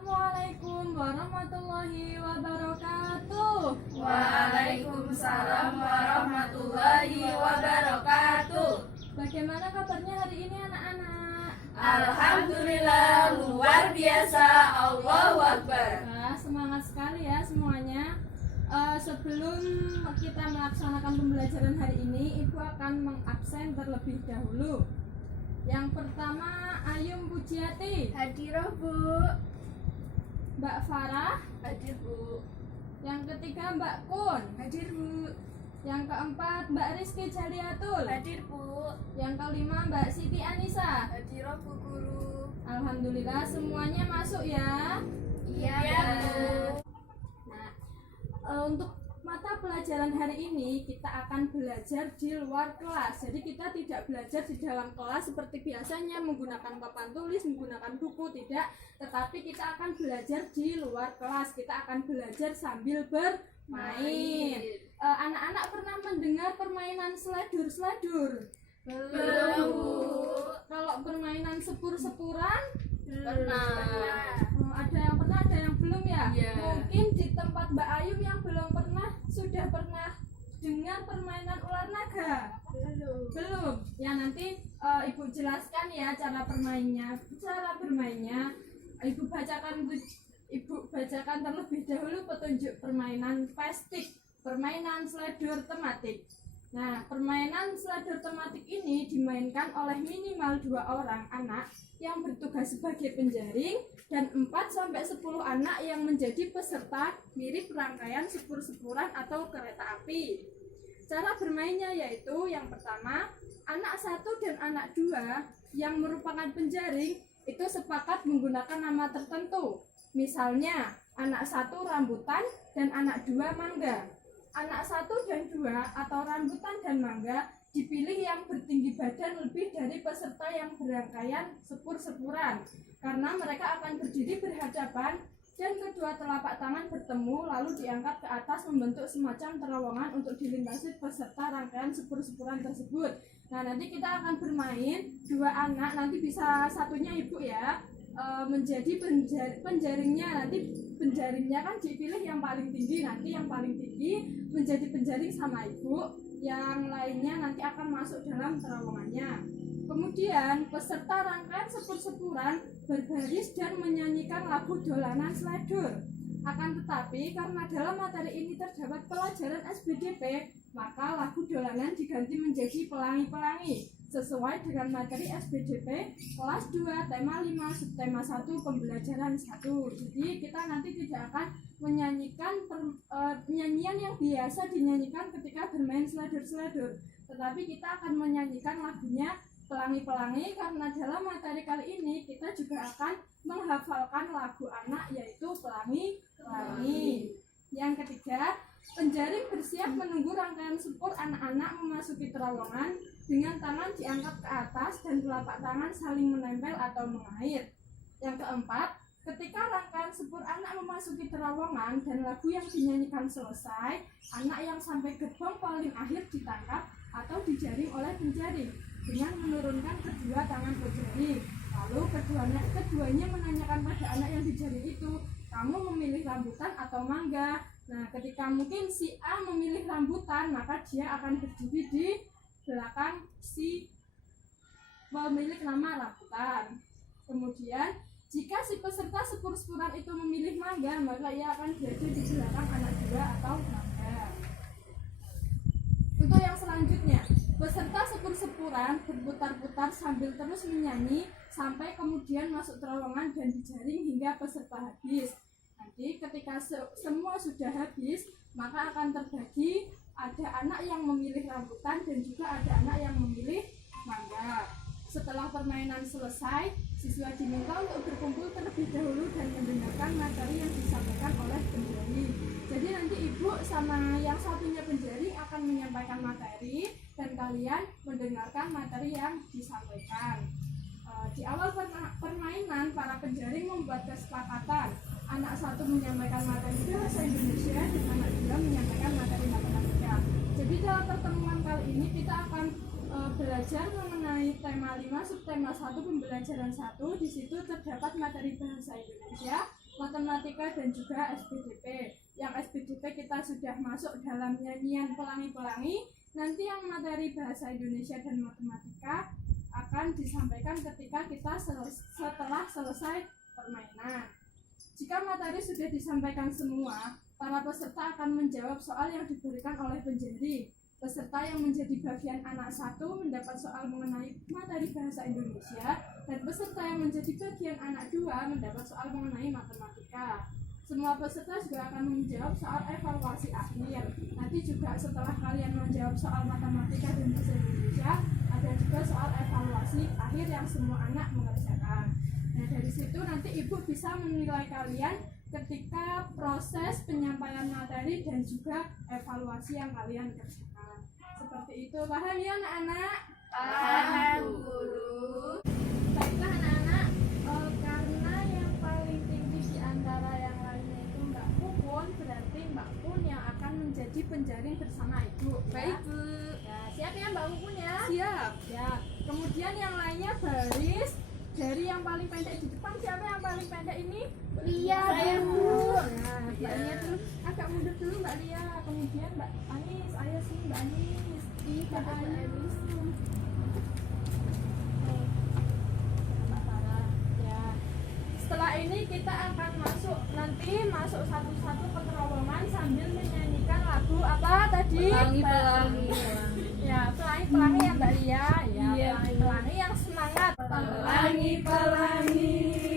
Assalamualaikum warahmatullahi wabarakatuh. Waalaikumsalam warahmatullahi wabarakatuh. Bagaimana kabarnya hari ini anak-anak? Alhamdulillah luar biasa. Allahu Akbar. Nah, semangat sekali ya semuanya. Sebelum kita melaksanakan pembelajaran hari ini, Ibu akan mengabsen terlebih dahulu. Yang pertama, Ayum Pujiati. Hadirah Bu. Mbak Farah. Hadir Bu. Yang ketiga, Mbak Kun. Hadir Bu. Yang keempat, Mbak Rizky Jaliatul. Hadir Bu. Yang kelima, Mbak Siti Anissa. Hadirah Bu Guru. Alhamdulillah semuanya masuk ya. Iya Bu. Nah, untuk mata pelajaran hari ini kita akan belajar di luar kelas. Jadi kita tidak belajar di dalam kelas seperti biasanya menggunakan papan tulis, menggunakan buku, tidak. Tetapi kita akan belajar di luar kelas. Kita akan belajar sambil bermain. Anak-anak pernah mendengar permainan seledur-seledur? Belum Bu. Kalau permainan sepur-sepuran? Pernah. Ada yang pernah, ada yang belum ya? Iya. Mungkin di tempat Mbak Ayum yang belum pernah sudah pernah dengar permainan ular naga? Belum. Ya nanti Ibu jelaskan ya cara bermainnya. Ibu bacakan terlebih dahulu petunjuk permainan pestik, permainan seledur tematik. Nah, permainan seledur tematik ini dimainkan oleh minimal 2 orang anak yang bertugas sebagai penjaring dan 4-10 anak yang menjadi peserta mirip rangkaian sepur-sepuran atau kereta api. Cara bermainnya yaitu yang pertama, anak 1 dan anak 2 yang merupakan penjaring itu sepakat menggunakan nama tertentu. Misalnya, anak 1 rambutan dan anak 2 mangga. Anak 1 dan 2 atau rambutan dan mangga dipilih yang bertinggi badan lebih dari peserta yang berangkaian sepur-sepuran karena mereka akan berdiri berhadapan dan kedua telapak tangan bertemu lalu diangkat ke atas membentuk semacam terowongan untuk dilintasi peserta rangkaian sepur-sepuran tersebut. Nah, nanti kita akan bermain 2 anak, nanti bisa satunya Ibu ya, menjadi penjaringnya. Nanti penjaringnya kan dipilih yang paling tinggi, nanti yang paling tinggi menjadi penjaring sama Ibu, yang lainnya nanti akan masuk dalam terowongannya. Kemudian peserta rangkaian sepur-sepuran berbaris dan menyanyikan lagu dolanan seledur. Akan tetapi karena dalam materi ini terdapat pelajaran SBDP, maka lagu dolanan diganti menjadi pelangi-pelangi sesuai dengan materi SBDP kelas 2 tema 5 subtema 1 pembelajaran 1. Jadi kita nanti tidak akan menyanyikan nyanyian yang biasa dinyanyikan ketika bermain seledur-seledur, tetapi kita akan menyanyikan lagunya pelangi-pelangi karena dalam materi kali ini kita juga akan menghafalkan lagu anak yaitu pelangi-pelangi. Yang ketiga, penjaring bersiap menunggu rangkaian sepur anak-anak memasuki terowongan dengan tangan diangkat ke atas dan telapak tangan saling menempel atau mengait. Yang keempat, ketika rangkaian sepur anak memasuki terowongan dan lagu yang dinyanyikan selesai, anak yang sampai gerbang paling akhir ditangkap atau dijaring oleh penjaring dengan menurunkan kedua tangan penjaring. Lalu keduanya menanyakan pada anak yang dijaring itu, kamu memilih rambutan atau mangga? Nah, ketika mungkin si A memilih rambutan, maka dia akan berdiri di belakang si pemilik nama rambutan. Kemudian, jika si peserta sepur-sepuran itu memilih mangga, maka ia akan berada di belakang anak 2 atau mangga. Untuk yang selanjutnya, peserta sepur-sepuran berputar-putar sambil terus menyanyi sampai kemudian masuk terowongan dan dijaring hingga peserta habis. Nanti ketika semua sudah habis, maka akan terbagi, ada anak yang memilih rambutan dan juga ada anak yang memilih mangga. Setelah permainan selesai, siswa diminta untuk berkumpul terlebih dahulu dan mendengarkan materi yang disampaikan oleh penjaring. Jadi nanti Ibu sama yang satunya penjaring akan menyampaikan materi dan kalian mendengarkan materi yang disampaikan. Di awal permainan, para penjaring membuat kesepakatan. Anak 1 menyampaikan materi bahasa Indonesia dan anak 2 menyampaikan materi matematika. Jadi dalam pertemuan kali ini kita akan belajar mengenai tema 5 subtema 1 pembelajaran 1. Di situ terdapat materi bahasa Indonesia, matematika dan juga SPDP. Yang SPDP kita sudah masuk dalam nyanyian pelangi-pelangi. Nanti yang materi bahasa Indonesia dan matematika akan disampaikan ketika kita setelah selesai permainan. Jika materi sudah disampaikan semua, para peserta akan menjawab soal yang diberikan oleh penjari. Peserta yang menjadi bagian anak 1 mendapat soal mengenai materi bahasa Indonesia, dan peserta yang menjadi bagian anak 2 mendapat soal mengenai matematika. Semua peserta juga akan menjawab soal evaluasi akhir. Nanti juga setelah kalian menjawab soal matematika dan bahasa Indonesia, ada juga soal evaluasi akhir yang semua anak mengerjakan. Nah, dari situ nanti ibu bisa menilai kalian ketika proses penyampaian materi dan juga evaluasi yang kalian kerjakan. Seperti itu, paham ya anak-anak? Paham, Guru. Baiklah anak-anak, karena yang paling tinggi di antara yang lainnya itu Mbak Pupun, berarti Mbak Pupun yang akan menjadi penjaring bersama ibu. Baik, Ya. Bu. Ya, siap ya Mbak Pupun ya? Siap. Ya. Kemudian yang lainnya baris dari yang paling pendek di depan. Siapa yang paling pendek ini? Lia, Saya, Bu. Nah, Mbak Lia dulu, agak mundur dulu Mbak Lia. Kemudian Mbak Anis, ayo sini Mbak Anis. Mbak Anis. Mbak Farah. Ya. Setelah ini kita akan masuk satu-satu ke terowongan sambil menyanyikan lagu apa tadi? Pelangi. Ya, pelangi ya Mbak Lia. Ya, Iya. pelangi yang semangat. Pelangi,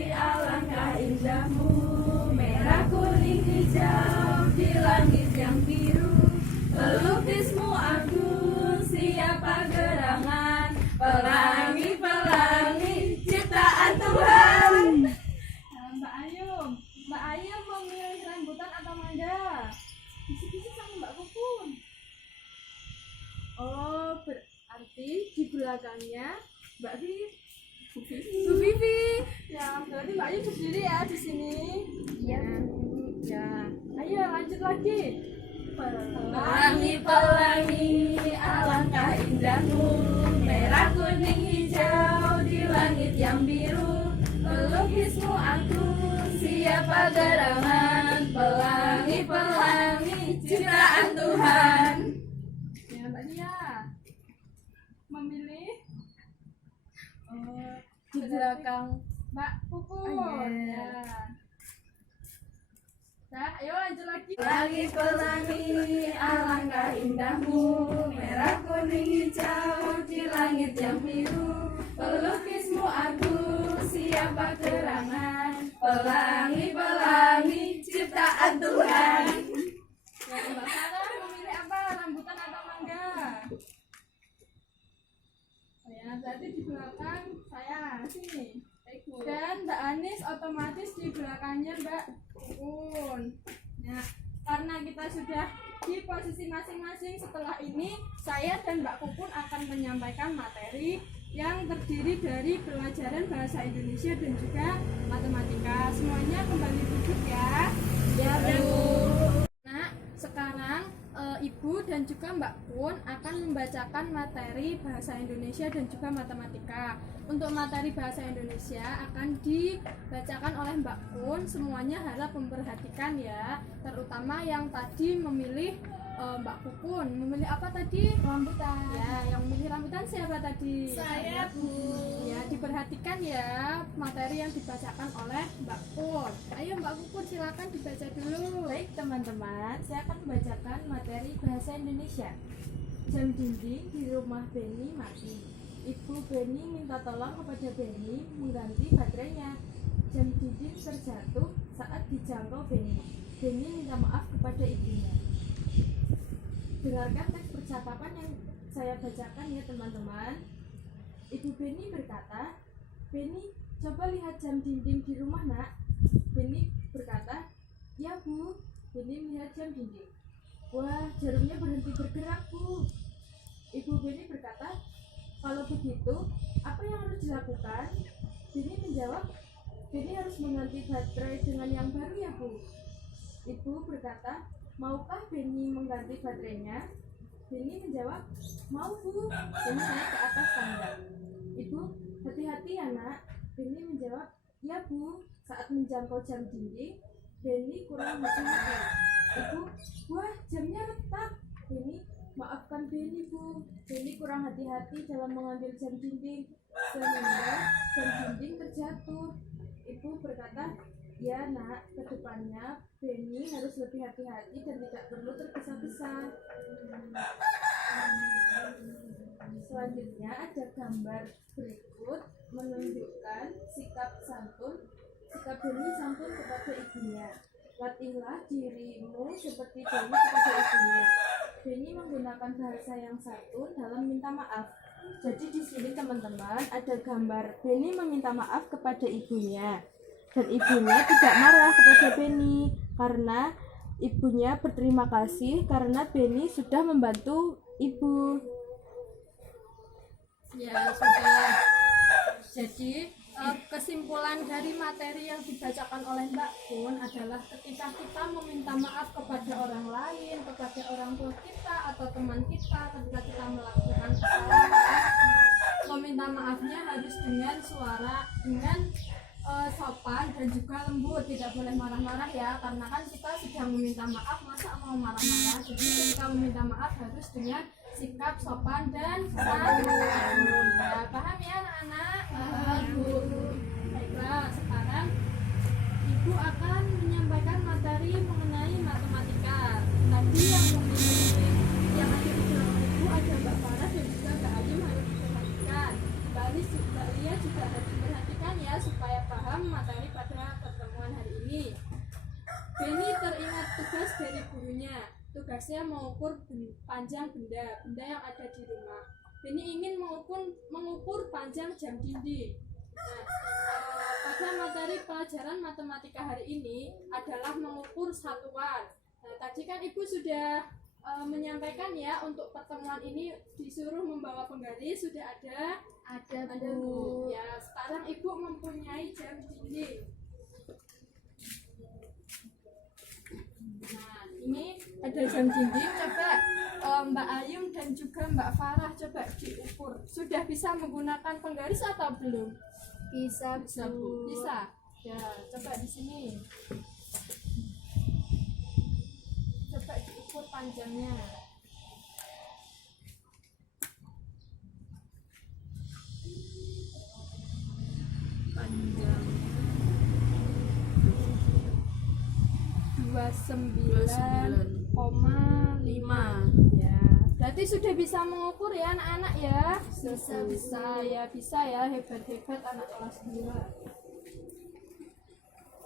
alangkah indahmu, merah, kuning, hijau, di langit yang biru. Pelukismu aku, siapa gerangan, pelangi, ciptaan Tuhan. Nah, Mbak Ayum memilih rambutan atau mangga? Bisik-bisik sama Mbak Pupun. Oh, berarti di belakangnya Mbak Bu Vivi. Ya, berarti Mbak Ayu berdiri ya di sini. Iya. Ya. Ayo lanjut lagi. Pelangi, alangkah indahmu, merah, kuning, hijau, di langit yang biru. Pelukismu aku, siapa gerangan, pelangi, ciptaan Tuhan. Ya, Mbak Nia. Memilih Di belakang Mbak Pupun. Oh, iya. Ya. Nah, ayo lanjut lagi. pelangi, alangkah indahmu, merah, kuning, hijau, di langit yang biru. Pelukismu aku, siapa gerangan, pelangi, ciptaan Tuhan. Ya, Mbak Farah memilih apa? Rambutan atau mangga? Oh ya, berarti di belakang saya sini. Dan Mbak Anis otomatis di belakangnya Mbak Pupun. Nah, karena kita sudah di posisi masing-masing, setelah ini saya dan Mbak Pupun akan menyampaikan materi yang terdiri dari pelajaran bahasa Indonesia dan juga matematika. Semuanya kembali duduk ya. Ya, Bu. Nah, sekarang Ibu dan juga Mbak Pun akan membacakan materi bahasa Indonesia dan juga matematika. Untuk materi bahasa Indonesia akan dibacakan oleh Mbak Pun. Semuanya harap memperhatikan ya, terutama yang tadi memilih Mbak Pupun. Memilih apa tadi? Rambutan. Ya, yang memilih rambutan siapa tadi? Saya, Bu. Ya, diperhatikan ya materi yang dibacakan oleh Mbak Pun. Ayo Mbak Pupun silakan dibaca dulu. Baik teman-teman, saya akan membacakan materi bahasa Indonesia. Jam dinding di rumah Beni mati. Ibu Beni minta tolong kepada Beni mengganti baterainya. Jam dinding terjatuh saat dijangkau Beni. Beni minta maaf kepada ibunya. Dengarkan teks percakapan yang saya bacakan ya teman-teman. Ibu Beni berkata, Beni, coba lihat jam dinding di rumah nak. Beni berkata, ya Bu. Beni melihat jam dinding. Wah, jarumnya berhenti bergerak Bu. Ibu Beni berkata, kalau begitu, apa yang harus dilakukan? Beni menjawab, Beni harus mengganti baterai dengan yang baru ya Bu. Ibu berkata, maukah Beni mengganti baterainya? Beni menjawab, mau Bu. Beni naik ke atas tangga. Ibu, hati-hati ya nak. Beni menjawab, Ya Bu, saat menjangkau jam dinding, Beni kurang hati-hati. Ibu, wah jamnya retak. Beni, maafkan Beni Bu, Beni kurang hati-hati dalam mengambil jam dinding, sehingga jam dinding terjatuh. Ibu berkata, ya nak, kedepannya Beni harus lebih hati-hati dan tidak perlu tergesa-gesa. Selanjutnya ada gambar berikut menunjukkan sikap Beni santun kepada ibunya. Latihlah dirimu seperti Beni kepada ibunya. Beni menggunakan bahasa yang santun dalam minta maaf. Jadi di sini teman-teman ada gambar Beni meminta maaf kepada ibunya. Dan ibunya tidak marah kepada Beni karena ibunya berterima kasih karena Beni sudah membantu ibu. Ya sudah. Jadi kesimpulan dari materi yang dibacakan oleh Mbak Kun adalah ketika kita meminta maaf kepada orang lain, kepada orang tua kita atau teman kita, ketika kita melakukan kesalahan, meminta maafnya harus dengan suara, dengan sopan dan juga lembut, tidak boleh marah-marah ya, karena kan kita sedang meminta maaf, masa mau marah-marah. Jadi ketika meminta maaf harus dengan sikap sopan dan santun. Ya, paham ya anak-anak? Baiklah, sekarang Ibu akan menyampaikan materi mengenai matematika. Tadi yang yang ada di belakang Ibu ada Mbak Farah dan juga Mbak Ayu, harus diperhatikan. Mbak Lia juga harus diperhatikan ya supaya paham materi pada pertemuan hari ini. Beni teringat tugas dari gurunya. Tugasnya mengukur panjang benda yang ada di rumah. Beni ingin mengukur panjang jam dinding. Nah, pada materi pelajaran matematika hari ini adalah mengukur satuan. Nah, tadi kan Ibu sudah menyampaikan ya, untuk pertemuan ini disuruh membawa penggaris, sudah ada Bu. Ya, sekarang Ibu mempunyai jam dinding. Nah, ini ada jam dinding. Coba Mbak Ayung dan juga Mbak Farah coba diukur. Sudah bisa menggunakan penggaris atau belum? Bisa Bu. Bisa. Ya, coba di sini. Coba diukur panjangnya. Panjang 29,5. Ya, berarti sudah bisa mengukur ya anak-anak ya? Bisa ya, hebat-hebat anak kelas 2.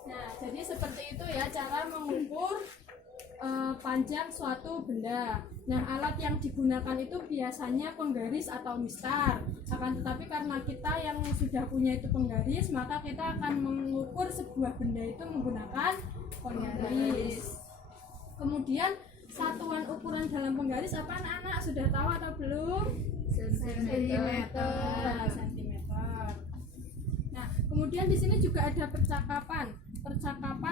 Nah, jadi seperti itu ya cara mengukur panjang suatu benda. Nah, alat yang digunakan itu biasanya penggaris atau mistar. Akan tetapi karena kita yang sudah punya itu penggaris, maka kita akan mengukur sebuah benda itu menggunakan penggaris. Kemudian satuan ukuran dalam penggaris apa anak-anak? Sudah tahu atau belum? Sentimeter. Nah, kemudian di sini juga ada percakapan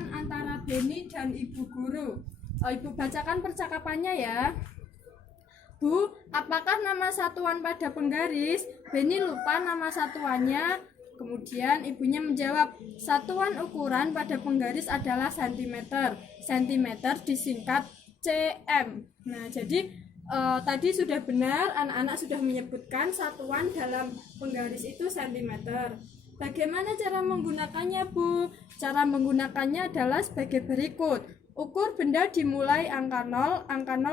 antara Beni dan ibu guru. Ibu bacakan percakapannya ya. Bu, apakah nama satuan pada penggaris? Beni lupa nama satuannya. Kemudian ibunya menjawab, satuan ukuran pada penggaris adalah sentimeter. Sentimeter disingkat cm. Nah, jadi tadi sudah benar, anak-anak sudah menyebutkan satuan dalam penggaris itu sentimeter. Bagaimana cara menggunakannya, Bu? Cara menggunakannya adalah sebagai berikut. Ukur benda dimulai angka 0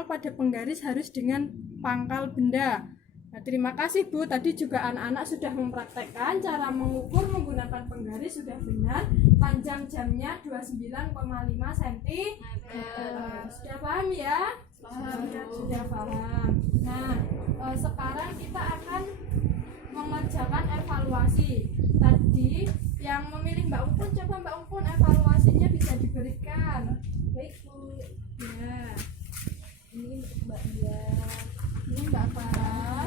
pada penggaris harus dengan pangkal benda. Nah, terima kasih Bu, tadi juga anak-anak sudah mempraktekkan cara mengukur menggunakan penggaris, sudah benar. Panjang jamnya 29,5 cm. Sudah paham ya? Sudah paham. Nah, sekarang kita akan mengerjakan evaluasi. Tadi yang memilih Mbak Ungkun, coba Mbak Ungkun evaluasinya bisa diberikan. Baik Bu. Ya, Ini untuk Mbak Lia. ini Mbak Farah.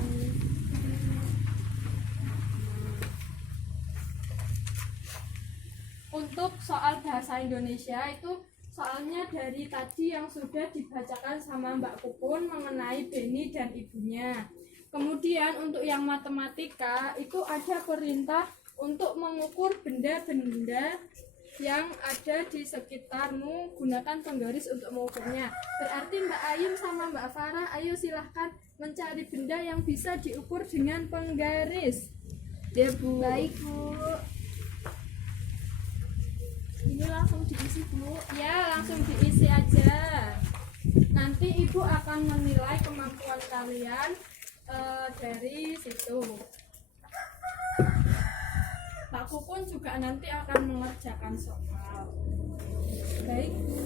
Untuk soal bahasa Indonesia itu soalnya dari tadi yang sudah dibacakan sama Mbak Pupun mengenai Beni dan ibunya. Kemudian untuk yang matematika itu ada perintah untuk mengukur benda-benda yang ada di sekitarmu. Gunakan penggaris untuk mengukurnya. Berarti Mbak Ayun sama Mbak Farah, ayo silahkan mencari benda yang bisa diukur dengan penggaris. Ya Bu. Baik, Bu. Ini langsung diisi, Bu. Ya, langsung diisi aja. Nanti Ibu akan menilai kemampuan kalian dari situ. Pak Kukun juga nanti akan mengerjakan soal. Baik, Bu.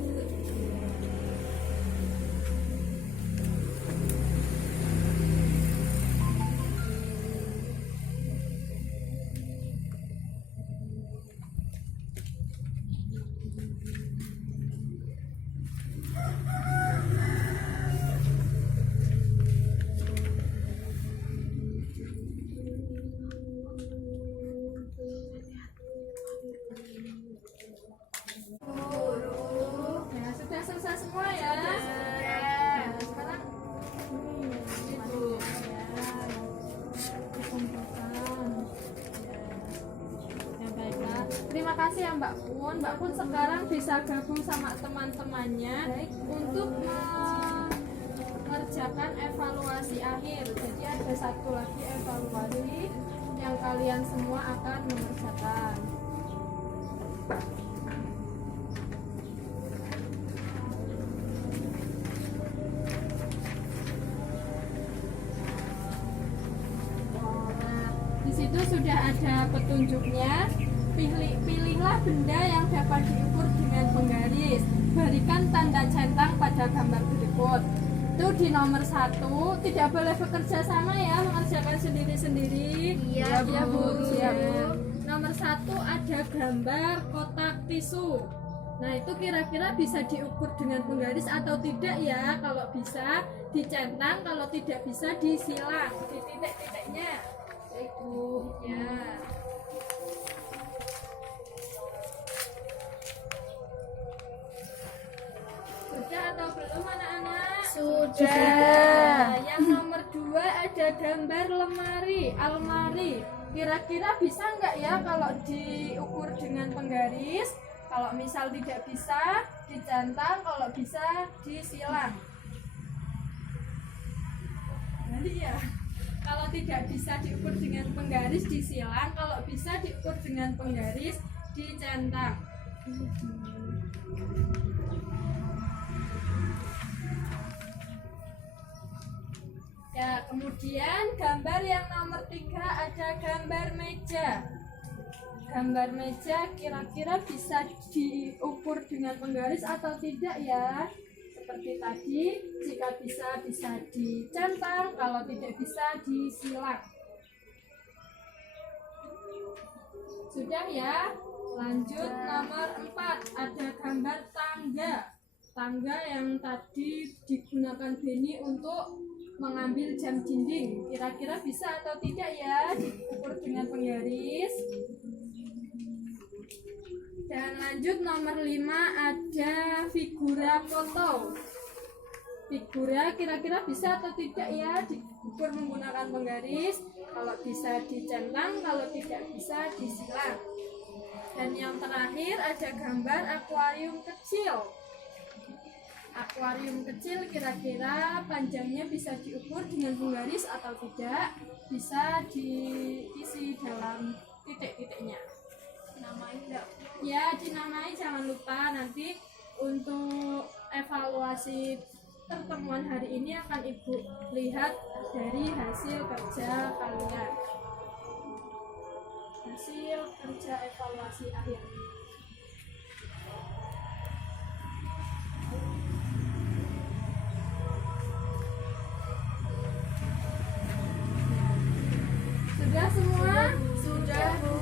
Ya, sudah selesai semua ya. Nah, sekarang itu dikumpulkan. Ya, baiklah. Terima kasih ya Mbak Pun. Mbak Pun sekarang bisa gabung sama teman-temannya untuk mengerjakan evaluasi akhir. Jadi ada satu lagi evaluasi yang kalian semua akan mengerjakan. Di situ sudah ada petunjuknya. Pilihlah benda yang dapat diukur dengan penggaris. Berikan tanda centang pada gambar berikut. Itu di nomor 1, tidak boleh bekerja sama ya, mengerjakan sendiri-sendiri. Iya, Ya, Bu. Bu. Siap, Bu. Nomor 1 ada gambar kotak tisu. Nah, itu kira-kira bisa diukur dengan penggaris atau tidak ya? Kalau bisa dicentang, kalau tidak bisa disilang di titik-titiknya. Baik, Bu. Ya. Sudah atau belum anak-anak? Sudah. Yang nomor 2 ada gambar almari. Kira-kira bisa nggak ya kalau diukur dengan penggaris? Kalau misal tidak bisa, dicentang. Kalau bisa, disilang. Nanti ya. Kalau tidak bisa diukur dengan penggaris, disilang. Kalau bisa diukur dengan penggaris, dicentang. Ya, kemudian gambar yang nomor 3 ada gambar meja. Gambar meja kira-kira bisa diukur dengan penggaris atau tidak ya? Seperti tadi, jika bisa dicentang, kalau tidak bisa disilang. Sudah ya? Lanjut nomor 4 ada gambar tangga. Tangga yang tadi digunakan Beni untuk mengambil jam dinding. Kira-kira bisa atau tidak ya diukur dengan penggaris? Dan lanjut nomor 5 ada figura foto. Figura kira-kira bisa atau tidak ya diukur menggunakan penggaris? Kalau bisa dicentang, kalau tidak bisa disilang. Dan yang terakhir ada gambar akuarium kecil. Akuarium kecil kira-kira panjangnya bisa diukur dengan penggaris atau tidak? Bisa diisi dalam titik-titiknya. Namanya enggak. Ya, dinamai, jangan lupa. Nanti untuk evaluasi pertemuan hari ini akan Ibu lihat dari hasil kerja kalian. Hasil kerja evaluasi akhir. Sudah semua? Sudah, Bu.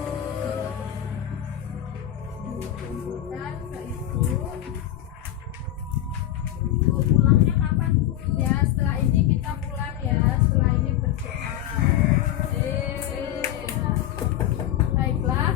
Kumpulkan ke Ibu. Bu, pulangnya kapan, Bu? Ya, setelah ini kita pulang ya. Setelah ini berdoa. Baiklah,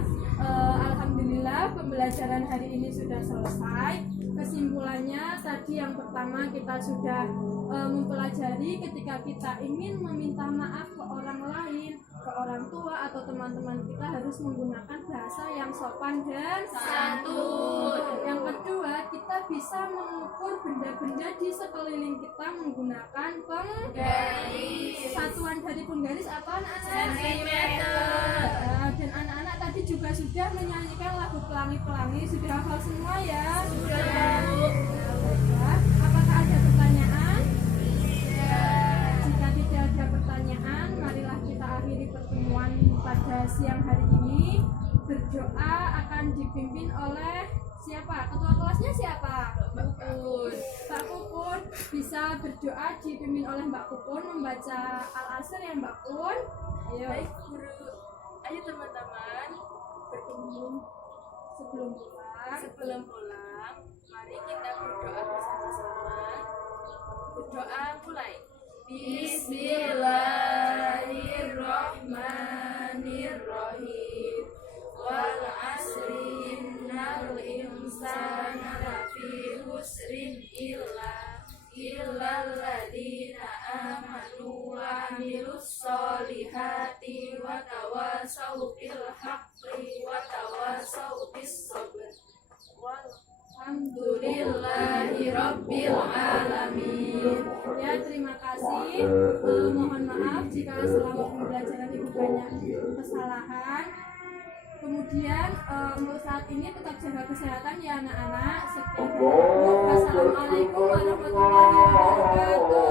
alhamdulillah pembelajaran hari ini sudah selesai. Kesimpulannya tadi tadi yang pertama kita sudah mempelajari ketika kita ingin meminta maaf ke orang lain, ke orang tua atau teman-teman kita harus menggunakan bahasa yang sopan dan Santun. Yang kedua, kita bisa mengukur benda-benda di sekeliling kita menggunakan Garis. satuan dari penggaris apa anak-anak? Sentimeter. Dan anak-anak tadi juga sudah menyanyikan lagu Pelangi-Pelangi, sudah hafal semua ya? Sudah, Bu. Baiklah. Apakah ada pertanyaan? Iya. Jika tidak ada pertanyaan, marilah kita akhiri pertemuan pada siang hari ini. Berdoa akan dipimpin oleh siapa? Ketua kelasnya siapa? Mbak Pupun. Mbak Pupun. Bisa berdoa dipimpin oleh Mbak Pupun membaca Al-Asr ya Mbak Pupun. Ayo. Baik, Guru. Ayo teman-teman, Bertemu sebelum pulang. sebelum pulang, mari kita berdoa bersama-sama. Berdoa mulai. Bismillahirrahmanirrahim. Wal asri innal insana lafi khusrin illal ladzina amanu wa amilus solihati wa tawasau bil haqqi wa tawasau bis sabr. Alhamdulillahi rabbil alamin. Ya, terima kasih. Mohon maaf jika selama pembelajaran ibu banyak kesalahan. Kemudian untuk saat ini tetap jaga kesehatan ya anak-anak. Sekian. Wassalamualaikum warahmatullahi wabarakatuh.